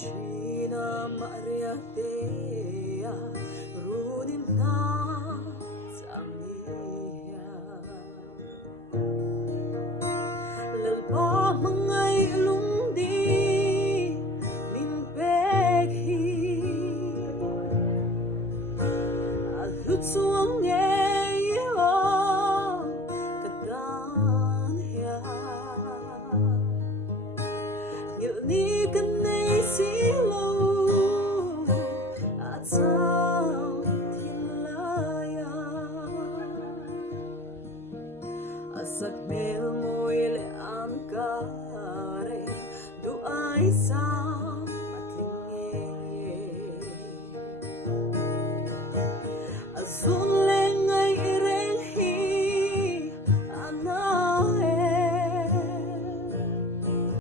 China Maria Dea Runin na Samia Lalpa mangay lung di Min pekhi Alut suang ngayon Kadan hiya Ngil ni kanay silaw At sang tilaya Asak mel mo'y leang kare Du ay sa